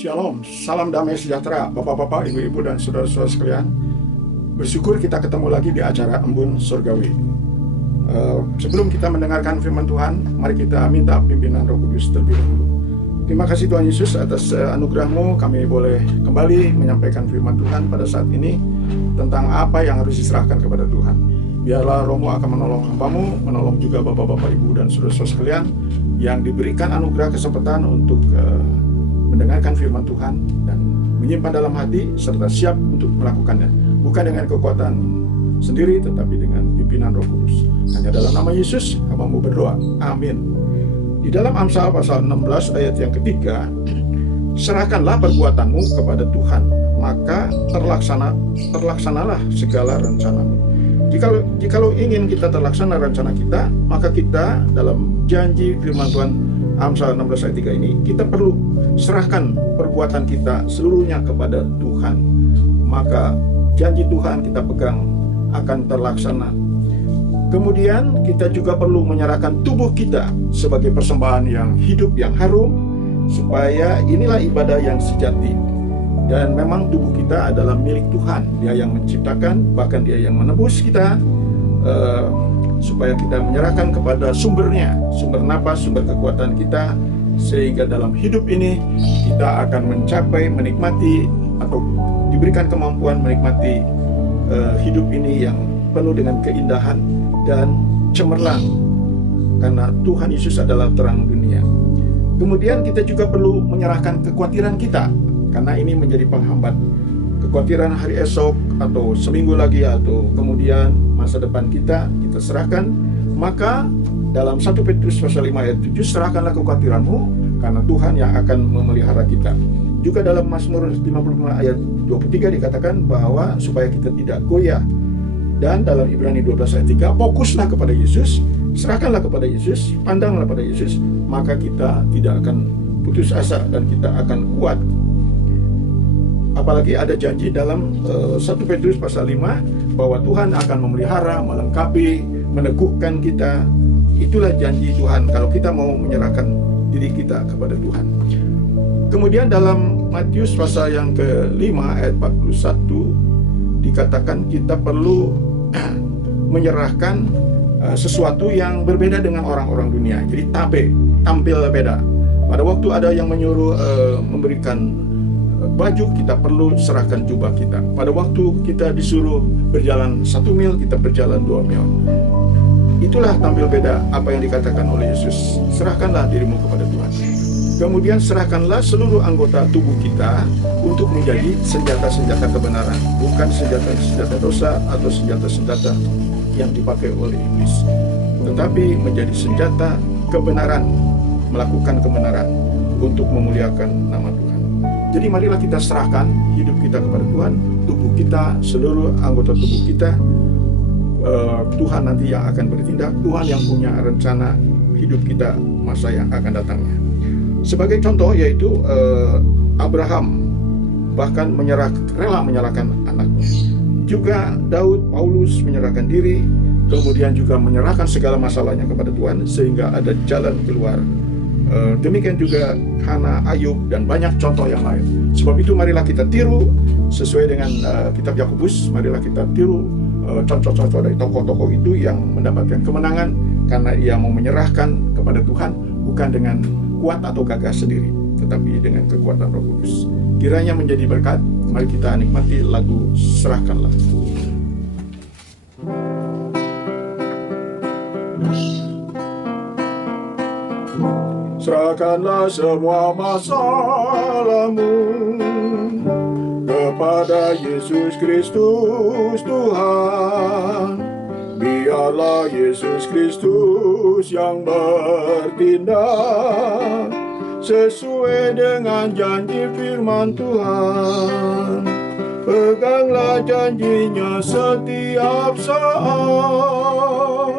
Shalom, salam damai sejahtera Bapak-bapak, Ibu-ibu, dan saudara-saudara sekalian. Bersyukur kita ketemu lagi di acara Embun Surgawi. Sebelum kita mendengarkan firman Tuhan, mari kita minta pimpinan Roh Kudus terlebih dahulu. Terima kasih Tuhan Yesus atas anugerah-Mu, kami boleh kembali menyampaikan firman Tuhan pada saat ini tentang apa yang harus diserahkan kepada Tuhan. Biarlah Roh-Mu akan menolong hamba-Mu, menolong juga Bapak-bapak, Ibu, dan saudara-saudara sekalian yang diberikan anugerah kesempatan untuk mendengarkan firman Tuhan dan menyimpan dalam hati serta siap untuk melakukannya, bukan dengan kekuatan sendiri tetapi dengan pimpinan Roh Kudus. Hanya dalam nama Yesus hamba-Mu berdoa, amin. Di dalam Amsal pasal 16 ayat yang ketiga, serahkanlah perbuatanmu kepada Tuhan, maka terlaksanalah segala rencanamu. Jikalau ingin kita terlaksana rencana kita, maka kita dalam janji firman Tuhan Amsal 16 ayat 3 ini, kita perlu serahkan perbuatan kita seluruhnya kepada Tuhan. Maka janji Tuhan kita pegang akan terlaksana. Kemudian kita juga perlu menyerahkan tubuh kita sebagai persembahan yang hidup, yang harum, supaya inilah ibadah yang sejati. Dan memang tubuh kita adalah milik Tuhan. Dia yang menciptakan, bahkan Dia yang menebus kita, supaya kita menyerahkan kepada sumbernya, sumber napas, sumber kekuatan kita, sehingga dalam hidup ini kita akan mencapai, menikmati, atau diberikan kemampuan menikmati hidup ini yang penuh dengan keindahan dan cemerlang, karena Tuhan Yesus adalah terang dunia. Kemudian kita juga perlu menyerahkan kekhawatiran kita, karena ini menjadi penghambat. Kekhawatiran hari esok atau seminggu lagi atau kemudian masa depan kita serahkan. Maka dalam 1 Petrus pasal 5 ayat 7, serahkanlah kekhawatiranmu karena Tuhan yang akan memelihara kita. Juga dalam Mazmur 55 ayat 23 dikatakan bahwa supaya kita tidak goyah. Dan dalam Ibrani 12 ayat 3, fokuslah kepada Yesus, serahkanlah kepada Yesus, pandanglah pada Yesus, maka kita tidak akan putus asa dan kita akan kuat. Apalagi ada janji dalam 1 Petrus pasal 5 bahwa Tuhan akan memelihara, melengkapi, meneguhkan kita. Itulah janji Tuhan kalau kita mau menyerahkan diri kita kepada Tuhan. Kemudian dalam Matius pasal yang ke-5 ayat 41 dikatakan kita perlu menyerahkan sesuatu yang berbeda dengan orang-orang dunia. Jadi tampil beda. Pada waktu ada yang menyuruh memberikan baju, kita perlu serahkan jubah kita. Pada waktu kita disuruh berjalan 1 mil, kita berjalan 2 mil. Itulah tampil beda apa yang dikatakan oleh Yesus. Serahkanlah dirimu kepada Tuhan. Kemudian serahkanlah seluruh anggota tubuh kita untuk menjadi senjata-senjata kebenaran, bukan senjata-senjata dosa atau senjata-senjata yang dipakai oleh iblis, tetapi menjadi senjata kebenaran, melakukan kebenaran untuk memuliakan nama Tuhan. Jadi marilah kita serahkan hidup kita kepada Tuhan, tubuh kita, seluruh anggota tubuh kita. Tuhan nanti yang akan bertindak, Tuhan yang punya rencana hidup kita masa yang akan datangnya. Sebagai contoh yaitu Abraham bahkan rela menyerahkan anaknya. Juga Daud, Paulus menyerahkan diri, kemudian juga menyerahkan segala masalahnya kepada Tuhan sehingga ada jalan keluar. Demikian juga Hana, Ayub, dan banyak contoh yang lain. Sebab itu marilah kita tiru sesuai dengan kitab Yakobus. Marilah kita tiru contoh-contoh dari tokoh-tokoh itu yang mendapatkan kemenangan karena ia mau menyerahkan kepada Tuhan, bukan dengan kuat atau gagah sendiri, tetapi dengan kekuatan Roh Kudus. Kiranya menjadi berkat. Mari kita nikmati lagu Serahkanlah. Serahkanlah semua masalahmu kepada Yesus Kristus Tuhan. Biarlah Yesus Kristus yang bertindak sesuai dengan janji firman Tuhan. Peganglah janjinya setiap saat.